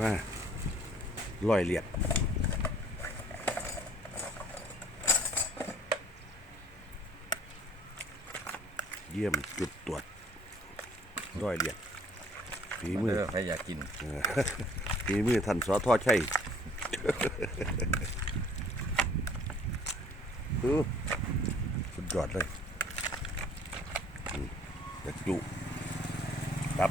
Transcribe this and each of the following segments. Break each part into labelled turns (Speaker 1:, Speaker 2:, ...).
Speaker 1: มาลอยเลียดเยี่ยมจุดตรวจลอยเลียดฝีมือ
Speaker 2: เออใครอยากกิน
Speaker 1: ฝีมือท่านสอทอชัยเออสุดยอดเลยอืมอยากจุครับ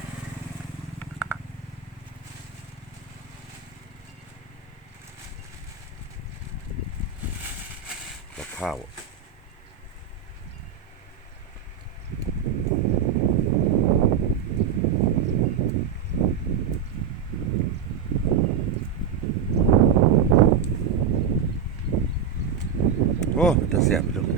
Speaker 1: กับ ข้าว โอ้จะเสียบไปตรงนี้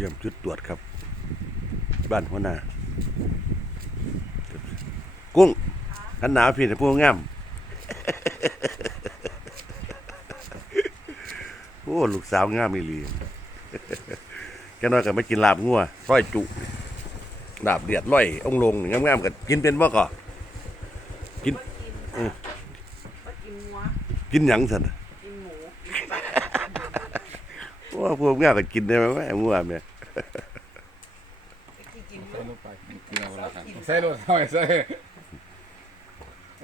Speaker 1: ยี่ยมจุดตรวจครับ บ้านหัวหน้ากุ้งขันหนาวพี่นะพวกงามโอ้ลูกสาวงามอีหลีแกน้อยก็ไม่กินลาบงัวร้อยจุลาบเดียดร้อยองลงนี่งามๆก็กินเป็นบ่ก่อกิน
Speaker 3: บ่กินค่ะบ่กินงัว
Speaker 1: กินหยังซั่นน่ะ
Speaker 3: กินหมูกินปลา
Speaker 1: ว่าพวกงามก็กินได้ไหมแม่งัวแม่
Speaker 3: กินกิน
Speaker 2: ใส่ลงไปเกลือเวลาครับ
Speaker 4: ใส่รถหน่อยใส่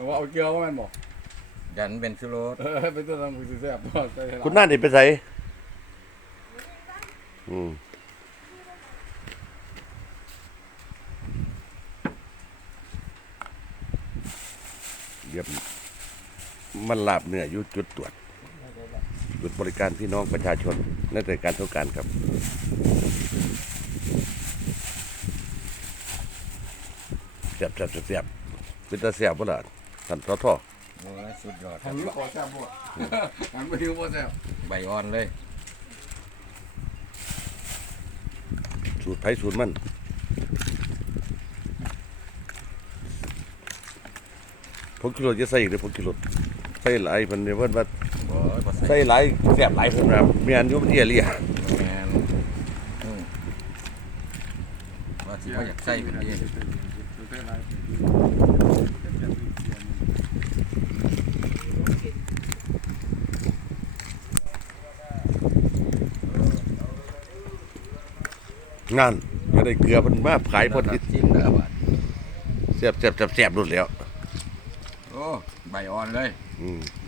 Speaker 4: ว่าเอาเกลือว่ามันบอก
Speaker 2: ยันเป็นชูโรส
Speaker 4: เออเป็นตัวทำคือแซ่บตัวใส่ให้หลาย
Speaker 1: คุณน่าด้ไปใส่อืมเยี่ยมมันลาบเนื้อยู่จุดตรวจจุดบริการพี่น้องประชาชนในเทศกาลสงกรารครับ เสียบเสียบเสียบเสียบเป็นตาเสียบบ่ล่ะท่านทอทอ
Speaker 2: โอ้ยสุดยอดค
Speaker 4: ทา
Speaker 2: รั
Speaker 4: ง
Speaker 2: บ
Speaker 4: นี้ขอแซ่บบ่ทางไปดูบ่แซ่บ
Speaker 2: ใบอ่อนเลย
Speaker 1: สูตรไผสูตรมันพวกกิโลจะใส่อีกเลยพวกกิโลใส่หลายมันเนี่ยเพิ่นว่า
Speaker 2: บ่บ่
Speaker 1: ใส่
Speaker 2: ใส่
Speaker 1: หลายแซ่บหลายเพิ่นว่าแม่นอยู่มันเอียเลีย
Speaker 2: แมนอืมว่าสิว่าอยากใส่เป็นดี
Speaker 4: ใส่หลาย
Speaker 1: งานก็ได้เกลือมันมาขายพอดี
Speaker 2: จิ้มแล้วบาด
Speaker 1: แซ่บแซ่บแซ่บแซ่บรุ่นแล้ว
Speaker 2: โอ้ ใบอ่อนเลย
Speaker 1: อืม
Speaker 2: อ